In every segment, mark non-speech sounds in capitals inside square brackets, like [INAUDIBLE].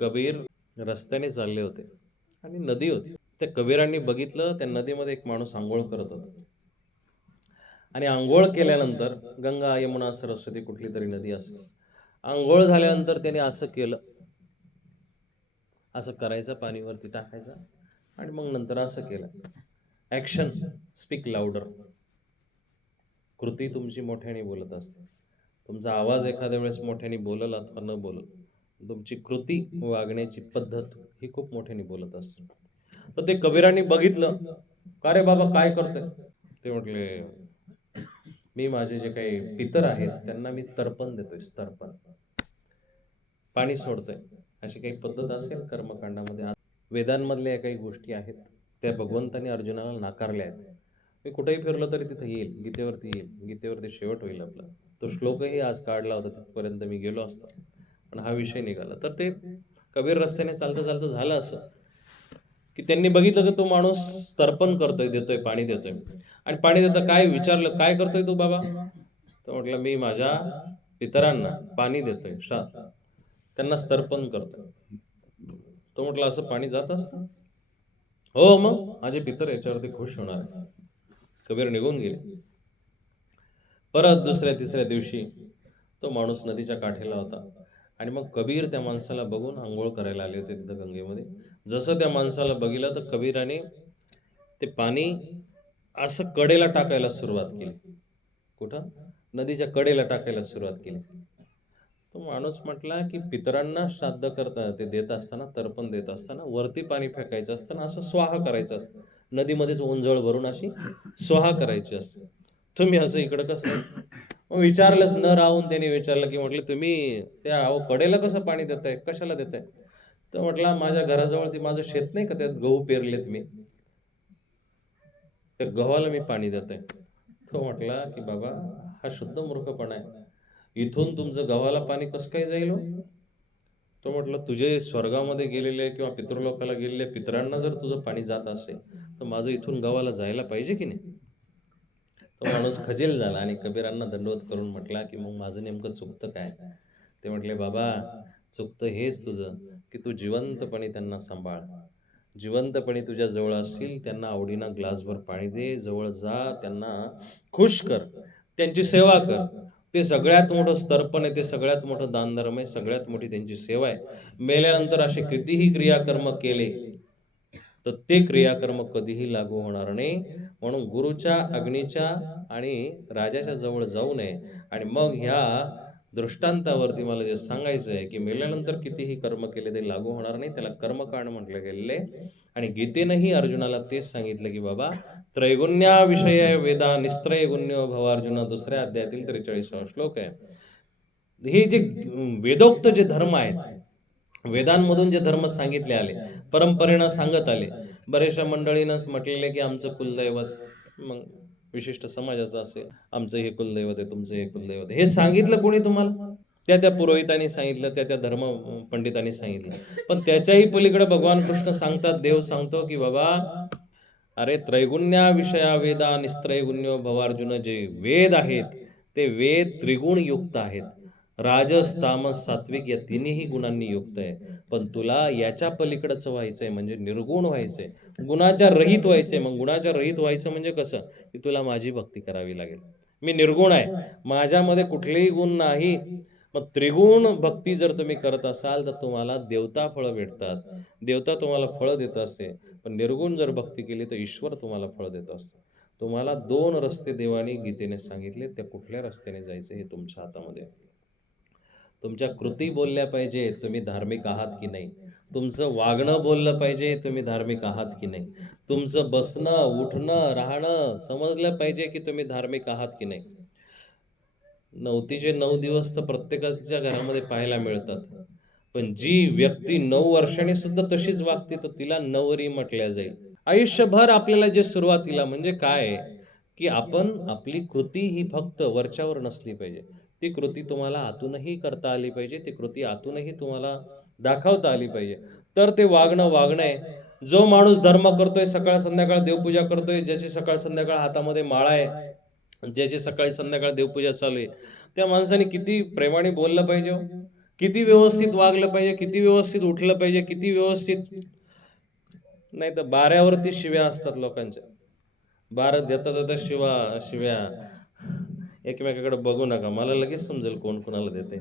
कबीर रस्त्याने चालले होते आणि नदी होती. त्या कबीरांनी बघितलं त्या नदीमध्ये एक माणूस आंघोळ करत होता. आणि आंघोळ केल्यानंतर गंगा यमुना सरस्वती कुठली तरी नदी असते. आंघोळ झाल्यानंतर त्याने असं केलं. असं करायचं पाणीवरती टाकायचं आणि मग नंतर असं केलं. ॲक्शन स्पीक लाऊडर कृती तुमची मोठ्याने बोलत असते. तुमचा आवाज एखाद्या वेळेस मोठ्याने बोलल अथवा न बोलल तुमची कृती वागण्याची पद्धत ही खूप मोठ्याने बोलत असते. तर ते कबीरांनी बघितलं का रे बाबा काय करतोय? ते म्हटले मी माझे जे काही पितर आहेत त्यांना मी तर्पण देतोय तर्पण पाणी सोडतोय. अशी काही पद्धत असेल कर्मकांडामध्ये? वेदांमधल्या काही गोष्टी आहेत त्या भगवंताने अर्जुनाला नाकारल्या आहेत. मी कुठेही फिरलो तरी तिथं येईल गीतेवरती येईल गीतेवरती शेवट होईल आपला. तो श्लोकही आज काढला होता तिथपर्यंत मी गेलो असतो. पण हा विषय निघाला. तर ते कबीर रस्त्याने चालतं चालतं झालं असं की त्यांनी बघितलं की तो माणूस तर्पण करतोय देतोय पाणी देतोय. आणि पाणी देतं काय विचारलं काय करतोय तू बाबा? तर म्हटलं मी माझ्या पितरांना पाणी देतोय शा त्यांना तर्पण करतोय. तो म्हटलं असं पाणी जात असतं? हो मग. माझे पितर याच्यावरती खुश होणार आहे. कबीर निघून गेले. परत दुसऱ्या तिसऱ्या दिवशी तो माणूस नदीच्या काठेला होता. आणि मग कबीर त्या माणसाला बघून आंघोळ करायला आले होते तिथं गंगेमध्ये. जसं त्या माणसाला बघितलं तर कबीराने ते पाणी असं कडेला टाकायला सुरुवात केली. कुठं? नदीच्या कडेला टाकायला सुरुवात केली. तो माणूस म्हटला की पितरांना श्राद्ध करता ते देत असताना तर्पण देत असताना वरती पाणी फेकायचं असताना असं स्वाहा करायचं असतं. नदीमध्येच ओंजळ भरून अशी स्वाहा करायची असते. तुम्ही असं इकडं कसं? मग विचारलंच न राहून त्याने विचारलं की म्हटलं तुम्ही त्या अहो कडेला कसं पाणी देताय? कशाला देताय? तर म्हटलं माझ्या घराजवळ ती माझं शेत नाही का? त्यात गहू पेरलेत मी. त्या गव्हाला मी पाणी देतोय. तो म्हटला की बाबा हा शुद्ध मूर्खपणा आहे. इथून तुमचं गव्हाला पाणी कसं काय जाईल हो? तो म्हटलं तुझे स्वर्गामध्ये गेलेले किंवा पितृलोकाला गेलेले पितरांना जर तुझं पाणी जात असेल तर माझं इथून गव्हाला जायला पाहिजे की नाही? तो माणूस खजील झाला आणि कबीरांना दंडवत करून म्हटला की मग माझं नेमकं चुकतं काय? ते म्हटले बाबा चुकतं हेच तुझं की तू जिवंतपणे त्यांना सांभाळ. जिवंतपणे तुझ्या जवळ असतील त्यांना आवडीनं ग्लासभर पाणी दे जवळ जा त्यांना खुश कर त्यांची सेवा कर. ते सगळ्यात मोठं स्तर्पण आहे ते सगळ्यात मोठं दानधर्म आहे सगळ्यात मोठी त्यांची सेवा आहे. मेल्यानंतर असे कितीही क्रियाकर्म केले तर ते क्रियाकर्म कधीही लागू होणार नाही. म्हणून गुरुच्या अग्नीच्या आणि राजाच्या जवळ जाऊ नये. आणि मग ह्या दृष्टांतावरती मला जे सांगायचं आहे की मेल्यानंतर कितीही कर्म केले ते लागू होणार नाही. त्याला कर्मकांड म्हटलं गेलेले. आणि गीतेनंही अर्जुनाला तेच सांगितलं की बाबा त्रैगुण्याविषय वेदा निस्त्रय गुण्य भवार्जुन दुसऱ्या अध्यायातील त्रेचाळीसावा श्लोक आहे. हे जे वेदोक्त जे धर्म आहेत वेदांमधून जे धर्म सांगितले आले परंपरेनं सांगत आले बऱ्याचशा मंडळीनं म्हटलेले की आमचं कुलदैवत मग विशिष्ट समाजाचं असेल. आमचं हे कुलदैवत आहे तुमचं हे कुलदैवत आहे. हे सांगितलं कोणी तुम्हाला? त्या त्या पुरोहितांनी सांगितलं त्या त्या धर्म पंडितांनी सांगितलं. पण त्याच्याही पलीकडे भगवान कृष्ण सांगतात देव सांगतो की बाबा अरे त्रैगुण्या विषया वेदा निस्त्रैगुण्यो भवार्जुन जे वेद आहेत ते वेद त्रिगुण युक्त आहेत. राजस तामस सात्विक या तिन्ही गुणांनी युक्त आहे. पण तुला याच्या पलीकडचं व्हायचंय म्हणजे निर्गुण व्हायचंय. गुणाच्या रहित व्हायचंय. मग गुणाच्या रहित व्हायचं म्हणजे कसं? की तुला माझी भक्ती करावी लागेल. मी निर्गुण आहे. माझ्यामध्ये कुठलेही गुण नाही. मग त्रिगुण भक्ती जर तुम्ही करत असाल तर तुम्हाला देवता फळं भेटतात. देवता तुम्हाला फळं देत असते. पण निर्गुण जर भक्ती केली तर ईश्वर तुम्हाला फळ देत असतो. तुम्हाला दोन रस्ते देवाने गीतेने सांगितले. त्या कुठल्या रस्त्याने जायचं हे तुमच्या हातामध्ये? आहे. तुमच्या कृती बोलल्या पाहिजे तुम्ही धार्मिक आहात की नाही? तुमचं वागणं बोललं पाहिजे तुम्ही धार्मिक आहात की नाही? तुमचं बसणं उठणं राहणं समजलं पाहिजे की तुम्ही धार्मिक आहात की नाही? नवतीचे नऊ दिवस तर प्रत्येकाच्या घरामध्ये पाहायला मिळतात. पण जी व्यक्ती नऊ वर्षांनी सुद्धा तशीच वागते तर तिला नवरी म्हटल्या जाईल. आयुष्यभर आपल्याला जे सुरुवातीला म्हणजे काय? की आपण आपली कृती ही फक्त वरच्यावर नसली पाहिजे. ती कृती तुम्हाला आतूनही करता आली पाहिजे ती कृती आतूनही तुम्हाला दाखवता आली पाहिजे. तर ते वागणं वागणं आहे. जो माणूस धर्म करतोय सकाळ संध्याकाळ देवपूजा करतोय ज्याची सकाळ संध्याकाळ हातामध्ये माळा आहे ज्याची सकाळी संध्याकाळ देवपूजा चालू आहे त्या माणसाने किती प्रेमाने बोललं पाहिजे हो. किती व्यवस्थित वागलं पाहिजे किती व्यवस्थित उठलं पाहिजे किती व्यवस्थित नाही तर बाऱ्यावरती शिव्या असतात लोकांच्या. बारा देता देता शिवा शिव्या. एकमेकाकडे बघू नका. मला लगेच समजेल कोण कोणाला देते.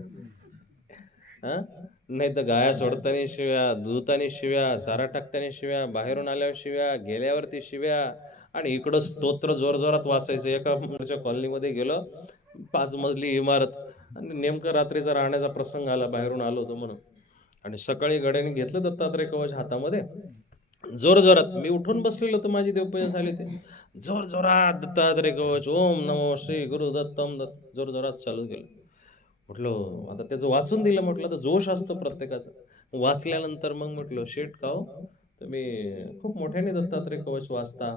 हा? नाही तर गाया सोडताना शिव्या धुताना शिव्या चारा टाकताना शिव्या बाहेरून आल्यावर शिव्या गेल्यावरती शिव्या आणि इकडं स्तोत्र जोरजोरात वाचायचं. एका मुलाच्या कॉलनीमध्ये गेलो पाच मजली इमारत. आणि नेमकं रात्रीचा राहण्याचा प्रसंग आला बाहेरून आलो होतो म्हणून. आणि सकाळी गड्याने घेतलं दत्तात्रय कवच हातामध्ये. जोर जोरात मी उठून बसलेलो होतो माझी देवपूजा झाली ते जोर जोरात दत्तात्रय कवच ओम नमो श्री गुरु दत्तम दत्त जोर जोरात चालू केलं म्हटलं आता त्याचं वाचून दिलं म्हटलं तर जोश असतो प्रत्येकाचा. वाचल्यानंतर मग म्हटलं शेट काव हो? तुम्ही खूप मोठ्याने दत्तात्रय कवच वाचता.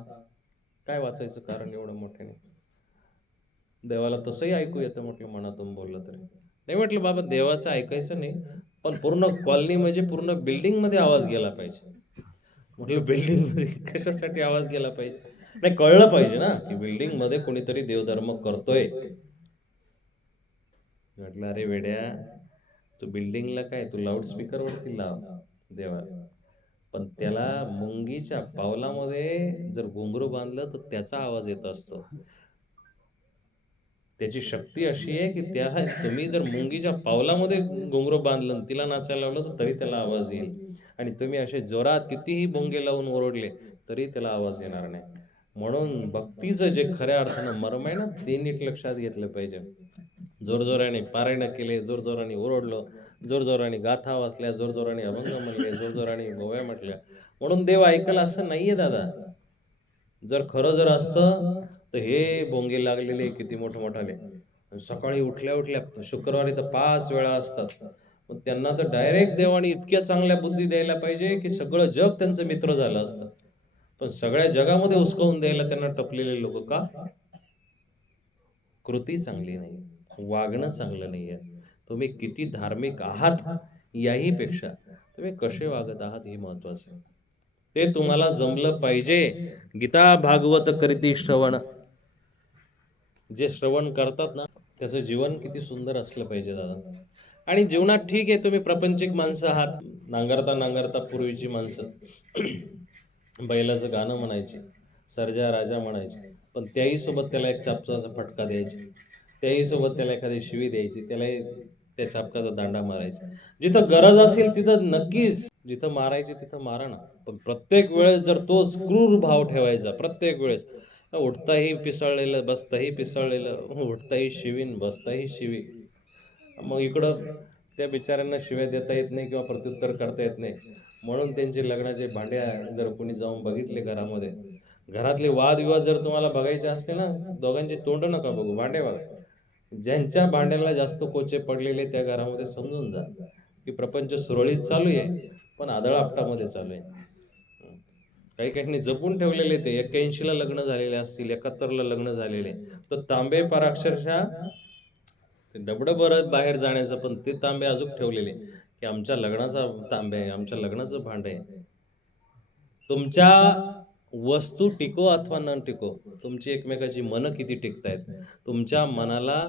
काय वाचायचं कारण एवढं मोठ्याने? देवाला तसंही ऐकू येतं म्हटलं मनातून बोललं तरी. नाही म्हटलं बाबा देवाचं ऐकायचं नाही पण पूर्ण कॉलनी म्हणजे पूर्ण बिल्डिंगमध्ये आवाज गेला पाहिजे. म्हटलं बिल्डिंगमध्ये कशासाठी आवाज गेला पाहिजे? नाही कळलं पाहिजे ना की बिल्डिंगमध्ये कोणीतरी देवधर्म करतोय. म्हटलं अरे वेड्या तू बिल्डिंगला काय? तू लाऊडस्पीकर वरती लाव देवा. पण त्याला मुंगीच्या पावलामध्ये जर घुंगरू बांधलं तर त्याचा आवाज येत असतो. त्याची शक्ती अशी आहे की त्या तुम्ही जर मुंगीच्या पावलामध्ये घुंगरू बांधलं आणि तिला नाचायला लावलं तर तरी त्याला आवाज येईल. आणि तुम्ही असे जोरात कितीही बोंगे लावून ओरडले तरी त्याला आवाज येणार नाही. म्हणून भक्तीचं जे खऱ्या अर्थानं मरम आहे ना ते नीट लक्षात घेतलं पाहिजे. जोरजोराने पारायण केले जोरजोराने ओरडलं जोरजोराने गाथा वाचल्या जोरजोराने अभंग म्हणले जोरजोराने गोव्या म्हटल्या. म्हणून देव ऐकलं असं नाहीये दादा. जर खरं जर असतं तर हे भोंगे लागलेले किती मोठं मोठाले. सकाळी उठल्या उठल्या शुक्रवारी तर पाच वेळा असतात. मग त्यांना तर डायरेक्ट देवाने इतक्या चांगल्या बुद्धी द्यायला पाहिजे की सगळं जग त्यांचं मित्र झालं असतं. पण सगळ्या जगामध्ये उचकवून द्यायला त्यांना टपलेले लोक का? कृती चांगली नाही वागणं चांगलं नाहीये तुम्ही किती धार्मिक आहात याही पेक्षा तुम्ही कसे वागत आहात हे महत्वाचं आहे. ते तुम्हाला जमलं पाहिजे. गीता भागवत करीती श्रवण. जे श्रवण करतात ना त्याचं जीवन किती सुंदर असलं पाहिजे दादा. आणि जीवनात ठीक आहे तुम्ही प्रपंचिक माणसं आहात. नांगरता नांगरता पूर्वीची माणसं. बैलाचं गाणं म्हणायचे सर्जा राजा म्हणायचे पण त्याही सोबत त्याला एक चापचाचा फटका द्यायचे. त्याही सोबत त्याला एखादी शिवी द्यायची त्यालाही त्या चापकाचा दांडा मारायचा. जिथं गरज असेल तिथं नक्कीच जिथं मारायची तिथं मारा ना. पण प्रत्येक वेळेस जर तोच क्रूर भाव ठेवायचा प्रत्येक वेळेस उठताही पिसळलेलं बसताही पिसळलेलं उठताही शिवीन बसताही शिवी मग इकडं त्या बिचाऱ्यांना शिव्या देता येत नाही किंवा प्रत्युत्तर करता येत नाही. म्हणून त्यांचे लग्नाचे भांड्या जर कोणी जाऊन बघितले घरामध्ये. घरातले वादविवाद जर तुम्हाला बघायचे असले ना दोघांचे तोंड नका बघू भांडे बघा. ज्यांच्या भांड्याला जास्त कोचे पडलेले त्या घरामध्ये समजून जा की प्रपंच सुरळीत चालू आहे पण आदळ आपटामध्ये चालू आहे. काही काहींनी जपून ठेवलेले ते एक्क्याऐंशीला लग्न झालेले असतील एकाहत्तरला लग्न झालेले. तर तांबे पार अक्षरशः ते डबडं भरत बाहेर जाण्याचं पण ते तांबे अजून ठेवलेले की आमच्या लग्नाचा तांबे आहे आमच्या लग्नाचं भांड आहे. तुमच्या वस्तू टिको अथवा न टिको तुमची एकमेकाची मन किती टिकतायत तुमच्या मनाला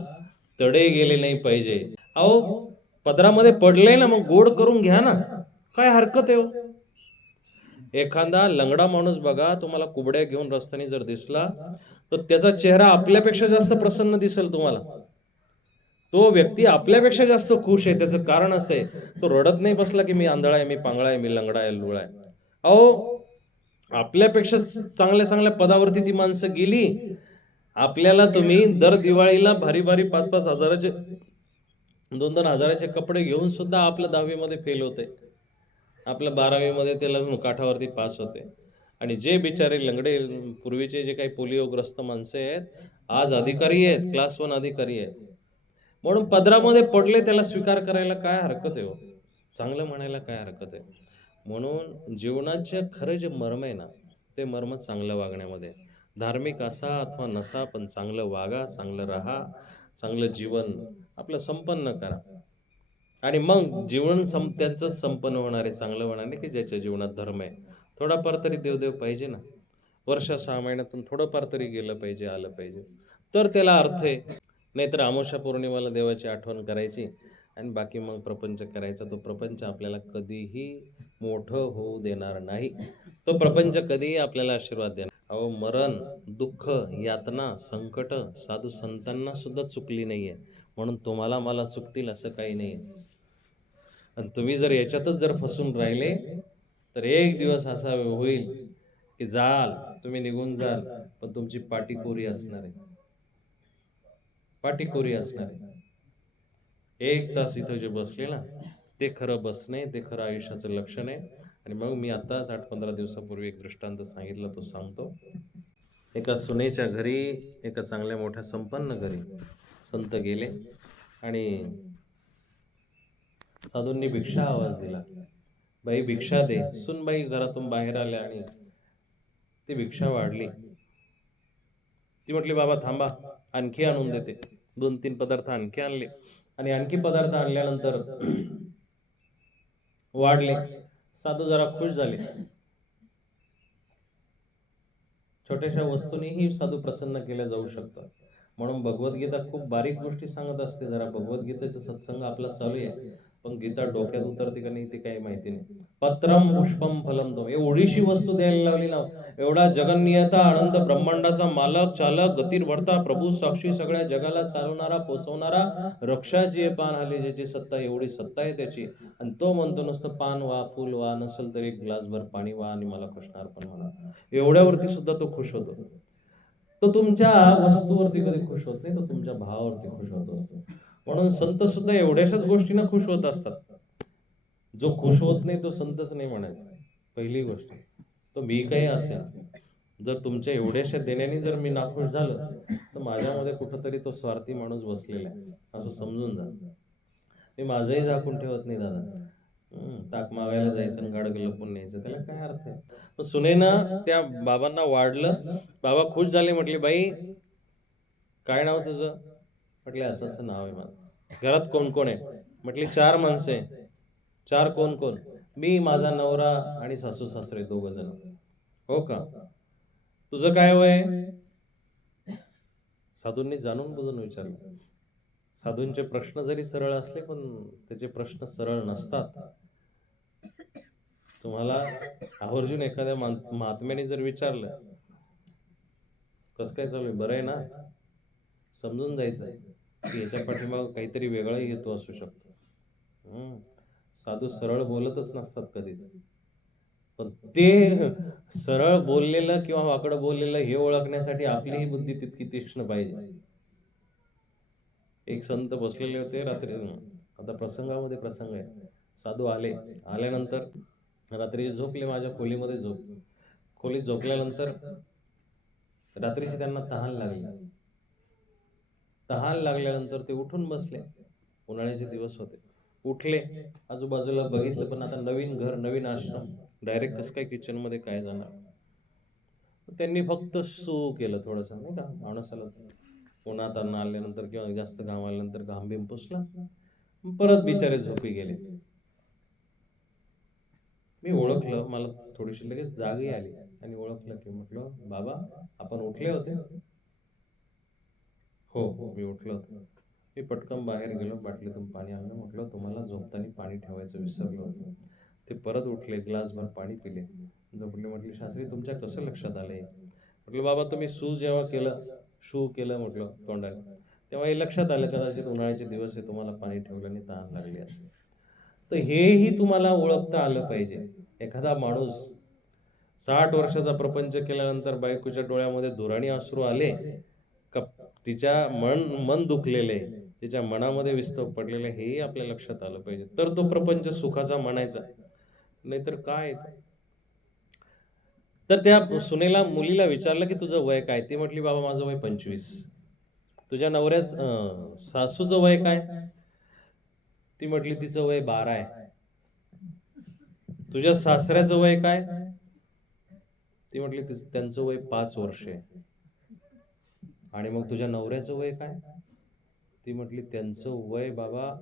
तडे गेले नाही पाहिजे. अहो पदरामध्ये पडले ना मग गोड करून घ्या ना. काय हरकत आहे हो? एखादा लंगडा माणूस बघा तुम्हाला कुबड्या घेऊन रस्त्याने जर दिसला तर त्याचा चेहरा आपल्यापेक्षा जास्त प्रसन्न दिसेल तुम्हाला. तो व्यक्ती आपल्यापेक्षा जास्त खुश आहे. त्याचं कारण असं आहे तो रडत नाही बसला की मी आंधळा आहे मी पांगळा आहे मी लंगडा आहे लुळा आहे. अहो आपल्यापेक्षा चांगल्या चांगल्या पदावरती ती माणसं गेली आपल्याला तुम्ही दर दिवाळीला भारी भारी पाच पाच हजाराचे दोन दोन हजाराचे कपडे घेऊन सुद्धा आपलं दहावीमध्ये फेल होते. आपलं बारावीमध्ये त्याला काठावरती पास होते. आणि जे बिचारे लंगडे पूर्वीचे जे काही पोलिओग्रस्त माणसं आहेत आज अधिकारी आहेत क्लास वन अधिकारी आहेत. म्हणून पदरामध्ये पडले त्याला स्वीकार करायला काय हरकत आहे हो? चांगलं म्हणायला काय हरकत आहे? म्हणून जीवनाचे खरं जे मर्म आहे ना ते मर्म चांगलं वागण्यामध्ये. धार्मिक असा अथवा नसा पण चांगलं वागा चांगलं राहा चांगलं जीवन आपलं संपन्न करा. आणि मग जीवन सं त्यांचं संपन्न होणार आहे चांगलं होणार नाही की ज्याच्या जीवनात धर्म आहे. थोडाफार तरी देवदेव पाहिजे ना. वर्ष सहा महिन्यातून थोडंफार तरी गेलं पाहिजे आलं पाहिजे. तर त्याला अर्थ आहे नाहीतर आमोशा पौर्णिमाला देवाची आठवण करायची आणि बाकी मग प्रपंच करायचा. तो प्रपंच आपल्याला कधीही मोठं होऊ देणार नाही. तो प्रपंच कधीही आपल्याला आशीर्वाद देणार अहो मरण दुःख यातना संकट साधू संतांना सुद्धा चुकली नाहीये. म्हणून तुम्हाला मला चुकतील असं काही नाही आणि तुम्ही जर याच्यातच जर फसून राहिले तर एक दिवस असा होईल की जाल तुम्ही निघून जाल पण तुमची पाठी कोरी असणार आहे. पाठीकोरी असणार एक तास इथं जे बसले ना ते खरं बसणे ते खरं आयुष्याचं लक्षण आहे. आणि मग मी आताच आठ पंधरा दिवसापूर्वी एक दृष्टांत सांगितला तो सांगतो. एका सुनेच्या घरी एका चांगल्या मोठ्या संपन्न घरी संत गेले आणि साधूंनी भिक्षा आवाज दिला. बाई भिक्षा दे. सुनबाई घरातून बाहेर आल्या आणि ती भिक्षा वाढली. ती म्हटली बाबा थांबा. आणखी आणून देते. दोन तीन पदार्थ आणखी आणले. आणि आणखी पदार्थ आणल्यानंतर [CLEARS THROAT] वाढले. साधू जरा खुश झाले. छोट्याशा वस्तूनेही साधू प्रसन्न केल्या जाऊ शकतात. म्हणून भगवद्गीता खूप बारीक गोष्टी सांगत असते. जरा भगवद्गीतेचा सत्संग आपला चालू आहे. पण गीता डोक्यात उतरते का नाही ते काही माहिती नाही. पत्रम पुष्पम फलम तो. एवढीशी वस्तू द्यायला लावली ना एवढा जगन्नियता आनंद ब्रह्मांडाचा मालक चालक गतीर भरता प्रभू साक्षी सगळ्या जगाला चालवणारा पोसवणारा रक्षाची पान आली ज्याची सत्ता एवढी सत्ता आहे त्याची. आणि तो म्हणतो नुसतं पान वा फुल वा नसेल तर एक ग्लासभर पाणी वा आणि मला कृष्णार पण म्हणा एवढ्यावरती सुद्धा तो खुश होतो. तो तुमच्या वस्तूवरती कधी खुश होत नाही तो तुमच्या भावावरती खुश होत असतो. म्हणून संत सुद्धा एवढ्याशाच गोष्टीनं खुश होत असतात. जो खुश होत नाही तो संतच नाही म्हणायचा. पहिली गोष्ट. तो मी काही असेल जर तुमच्या एवढ्याशा देण्याने जर मी नाखुश झालं तर माझ्यामध्ये कुठंतरी तो स्वार्थी माणूस बसलेला आहे. असं समजून जा. मी माझंही झाकून ठेवत नाही दादा. ताक मागायला जायचं गाडग लपून न्यायचं त्याला काय अर्थ आहे? मग सुनेनं त्या बाबांना वाढलं. बाबा खुश झाले म्हटले बाई काय नाव तुझं? म्हटले असं असं नाव आहे माझं. घरात कोण कोण आहे? म्हटली चार माणसं आहे. चार कोण कोण? मी माझा नवरा आणि सासू सासरे दोघ जण. हो का? तुझं काय वय? साधूंनी जाणून बुजून विचारलं. साधूंचे प्रश्न जरी सरळ असले पण त्याचे प्रश्न सरळ नसतात. तुम्हाला आवर्जून एखाद्या महात्म्याने जर विचारलं कसं काय चालू आहे? बरं आहे ना? समजून जायचं की याच्या पाठीमाग काहीतरी वेगळाही हेतू असू शकतो. हम्म. साधू सरळ बोलतच नसतात कधीच. पण ते सरळ बोललेलं किंवा वाकडं बोललेलं हे ओळखण्यासाठी आपलीही बुद्धी तितकी तीक्ष्ण पाहिजे. एक संत बसलेले होते रात्री. आता प्रसंगामध्ये प्रसंग आहे. साधू आले. आल्यानंतर रात्री झोपले माझ्या खोलीमध्ये झोप. खोलीत झोपल्यानंतर रात्रीची त्यांना तहान लागली. तहान लागल्यानंतर ते उठून बसले. उन्हाळ्याचे दिवस होते. उठले आजूबाजूला बघितलं पण आता नवीन घर नवीन आश्रम डायरेक्ट कसं काय किचनमध्ये काय जाणार? त्यांनी फक्त सू केलं थोडस नाही का? माणसाला उन्हात अन्न आल्यानंतर किंवा जास्त घाम आल्यानंतर घाम बिम पुसला परत बिचारे झोपी गेले. मी ओळखलं मला थोडीशी लगेच जागी आली आणि ओळखलं की म्हटलं बाबा आपण उठले होते. हो हो मी उठलो होतो. मी पटकन बाहेर गेलो बाटलीतून पाणी आणलं म्हटलं तुम्हाला झोपताना पाणी ठेवायचं विसरलो होतो. ते परत उठले ग्लासभर पाणी पिले. झोपले म्हटले शास्त्री तुमच्या कसं लक्षात आलंय? म्हटलं बाबा तुम्ही शू जेव्हा केलं शू केलं म्हटलं तोंडाला तेव्हा हे लक्षात आलं कदाचित उन्हाळ्याचे दिवस आहे तुम्हाला पाणी ठेवलं आणि तहान लागली असेल. तर हेही तुम्हाला ओळखता आलं पाहिजे. एखादा माणूस साठ वर्षाचा प्रपंच केल्यानंतर बायकोच्या डोळ्यामध्ये धुराणी अश्रू आले का तिच्या मन मन दुखलेले तिच्या मनामध्ये विस्तव पडलेलं हेही आपल्या लक्षात आलं पाहिजे. तर तो प्रपंच सुखाचा म्हणायचा. नाहीतर काय तर त्या सुनेला मुलीला विचारलं की तुझं वय काय? ती म्हटली बाबा माझं वय पंचवीस. तुझ्या नवऱ्याच सासूचं वय काय? ती म्हटली तिचं वय बारा आहे. तुझ्या सासऱ्याचं वय काय? ती म्हटली त्यांचं वय पाच वर्ष आहे. आणि मग तुझ्या नवऱ्याचं वय काय? ती म्हटली त्यांचं वय बाबा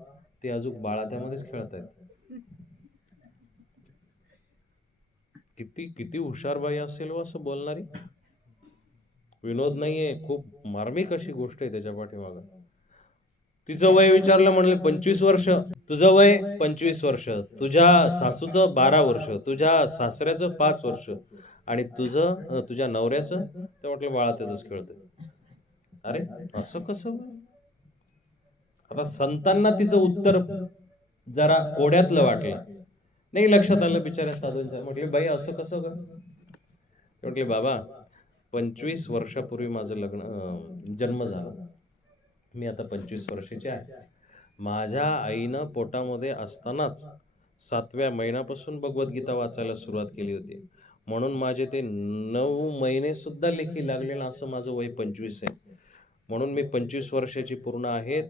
ते अजून बाळात्यामध्येच खेळत आहेत. किती किती हुशार बाई असेल हो असं बोलणारी? विनोद नाहीये खूप मार्मिक अशी गोष्ट आहे त्याच्या पाठीमागं. तिचं वय विचारलं म्हणले पंचवीस वर्ष. तुझं वय पंचवीस वर्ष. तुझ्या सासूचं बारा वर्ष. तुझ्या सासऱ्याचं पाच वर्ष. आणि तुझं तुझ्या नवऱ्याचं? ते म्हटलं बाळा त्याच खेळत अरे असं कसं? आता संतांना तिचं उत्तर जरा कोड्यातलं वाटलं. नाही लक्षात आलं बिचाऱ्या साधूंचं. म्हटले बाई असं कसं ग? म्हटले बाबा पंचवीस वर्षापूर्वी माझं लग्न जन्म झाला. मी आता पंचवीस वर्षाची आहे. माझ्या आईनं पोटामध्ये असतानाच सातव्या महिन्यापासून भगवद्गीता वाचायला सुरुवात केली होती. म्हणून माझे ते नऊ महिने सुद्धा लेखी लागलेलं असं माझं वय पंचवीस आहे. म्हणून मी पंचवीस वर्षाची पूर्ण आहेत.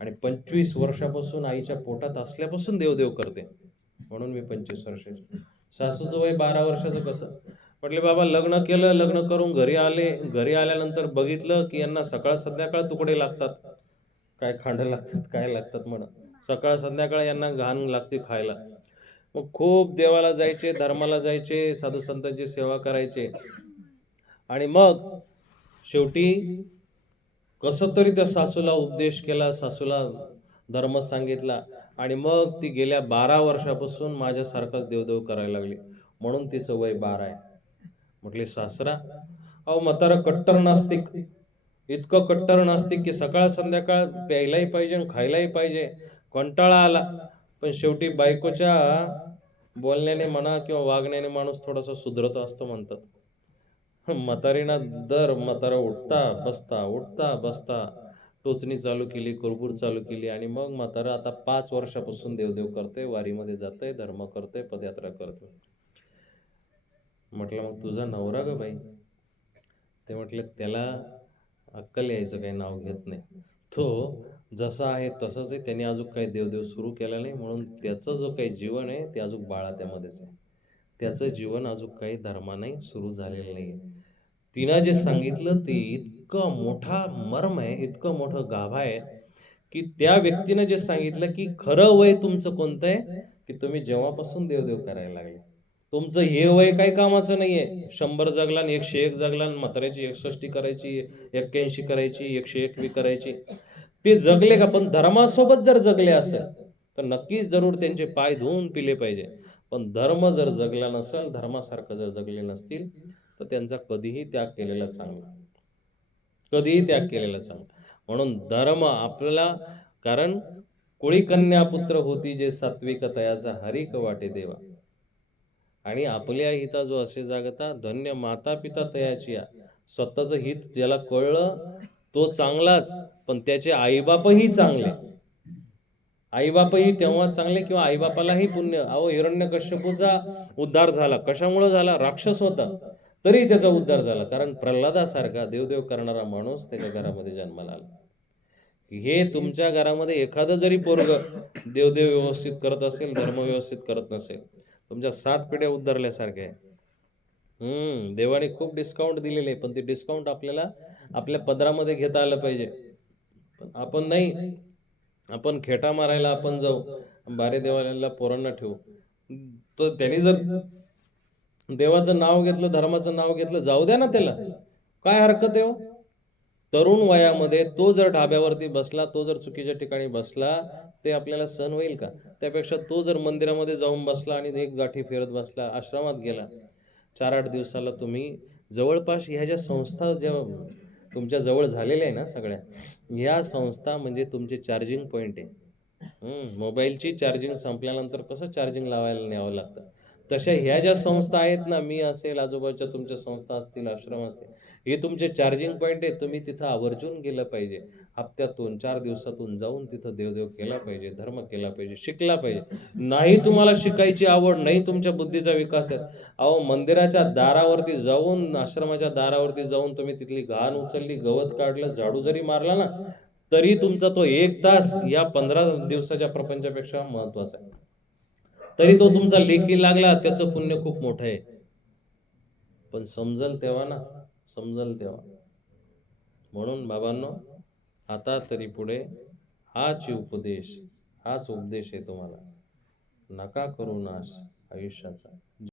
आणि पंचवीस वर्षापासून आईच्या पोटात असल्यापासून देवदेव करते. म्हणून मी पंचवीस वर्षाची सासूचं वय बारा वर्षाचं कसं? म्हटले बाबा लग्न केलं लग्न करून घरी आले. घरी आल्यानंतर बघितलं की यांना सकाळ संध्याकाळ तुकडे लागतात. काय खांड लागतात काय लागतात म्हणा सकाळ संध्याकाळ यांना घाण लागते खायला. मग खूप देवाला जायचे धर्माला जायचे साधू संतांची सेवा करायचे. आणि मग शेवटी कसं तरी त्या सासूला उपदेश केला सासूला धर्म सांगितला आणि मग ती गेल्या बारा वर्षापासून माझ्यासारखाच देवदेव करायला लागली. म्हणून तिचं वय बारा आहे. म्हटले सासरा अहो म्हातारा कट्टर नास्तिक. इतकं कट्टर नास्तिक की सकाळ संध्याकाळ प्यायलाही पाहिजे आणि खायलाही पाहिजे. कंटाळा आला. पण शेवटी बायकोच्या बोलण्याने म्हणा किंवा वागण्याने माणूस थोडासा सुधरत असतो म्हणतात. म्हातारीना दर म्हातारा उठता बसता उठता बसता. टोचणी चालू केली कुरबूर चालू केली आणि मग म्हातारा आता पाच वर्षापासून देवदेव करते वारीमध्ये जाते धर्म करते पदयात्रा करते म्हटलं मग तुझा नवरा ग बाई. ते म्हटले त्याला अक्कल यायचं काही नाव घेत नाही. तो जसा आहे तसाच आहे त्याने अजून काही देवदेव सुरू केला नाही म्हणून त्याचं जो काही जीवन आहे ते अजून बाळा त्यामध्येच आहे. त्याचं जीवन अजून काही धर्माने सुरू झालेलं नाही तिनं जे सांगितलं ते इतकं मोठा मर्म आहे इतकं मोठं गाभा आहे की त्या व्यक्तीनं जे सांगितलं की खरं वय तुमचं कोणतं आहे की तुम्ही जेव्हापासून देवदेव करायला लागले. तुमचं हे वय काही कामाचं नाहीये. शंभर जगला एकशे एक जगला आणि म्हाताऱ्याची एकसष्टी करायची एक्क्याऐंशी करायची एकशे एकवी करायची. ते जगले का? पण धर्मासोबत जर जगले असेल तर नक्कीच जरूर त्यांचे पाय धुवून पिले पाहिजे. पण धर्म जर जगला नसेल धर्मासारखं जर जगले नसतील तर त्यांचा कधीही त्याग केलेला चांगला. कधीही त्याग केलेला चांगला. म्हणून धर्म आपल्याला कारण कोळी कन्या पुत्र होती जे सात्विक तयाचा हरिक वाटे देवा. आणि आपल्या हिता जो असे जागता धन्य माता पिता तयाची या. स्वतःचं हित ज्याला कळलं तो चांगलाच पण त्याचे आईबापही चांगले. आईबापही तेव्हा चांगले किंवा आईबापालाही पुण्य. अहो हिरण्यकश्यपूचा उद्धार झाला. कशामुळे झाला? राक्षस होता. तरी त्याचा उद्धार झाला. कारण प्रल्हादासारखा देवदेव करणारा माणूस त्याच्या घरामध्ये जन्माला आला. हे तुमच्या घरामध्ये एखादं जरी पोरग देवदेव व्यवस्थित करत असेल धर्म व्यवस्थित करत नसेल तुमच्या सात पिढ्या उद्धारल्यासारख्या आहे हम्म देवाने खूप डिस्काउंट दिलेले आहे पण ते डिस्काउंट आपल्याला आपल्या पदरामध्ये घेता आलं पाहिजे. पण आपण नाही. आपण खेटा मारायला आपण जाऊ. बारे देवालयाला पोरांना ठेवू. तर त्यांनी जर देवाचं नाव घेतलं धर्माचं नाव घेतलं जाऊ द्या ना त्याला. काय हरकत आहे हो? तरुण वयामध्ये तो जर ढाब्यावरती बसला तो जर चुकीच्या ठिकाणी बसला ते आपल्याला सण होईल का? त्यापेक्षा तो जर मंदिरामध्ये जाऊन बसला आणि एक गाठी फिरत बसला आश्रमात गेला चार आठ दिवसाला तुम्ही जवळपास ह्या ज्या संस्था ज्या तुमच्या जवळ झालेल्या आहे ना सगळ्या ह्या संस्था म्हणजे तुमचे चार्जिंग पॉईंट आहे. मोबाईलची चार्जिंग संपल्यानंतर कसं चार्जिंग लावायला न्यावं लागतं? तशा ह्या ज्या संस्था आहेत ना मी असेल आजोबाच्या तुमच्या संस्था असतील आश्रम असतील हे तुमचे चार्जिंग पॉईंट आहे तुम्ही तिथं आवर्जून गेलं पाहिजे. हप्त्यातून चार दिवसातून जाऊन तिथं देवदेव केला पाहिजे धर्म केला पाहिजे शिकला पाहिजे. नाही तुम्हाला शिकायची आवड नाही तुमच्या बुद्धीचा विकास आहे. अहो मंदिराच्या दारावरती जाऊन आश्रमाच्या दारावरती जाऊन तुम्ही तिथली घाण उचलली गवत काढलं झाडू जरी मारला ना तरी तुमचा तो एक तास या पंधरा दिवसाच्या प्रपंचापेक्षा महत्त्वाचा आहे. तरी तो तुमचा लेखी लागला त्याचं पुण्य खूप मोठं आहे. पण समजल तेव्हा ना समजल तेव्हा. म्हणून बाबांनो आता तरी पुढे हाच उपदेश हाच उपदेश आहे तुम्हाला. नका करू नाश आयुष्याचा.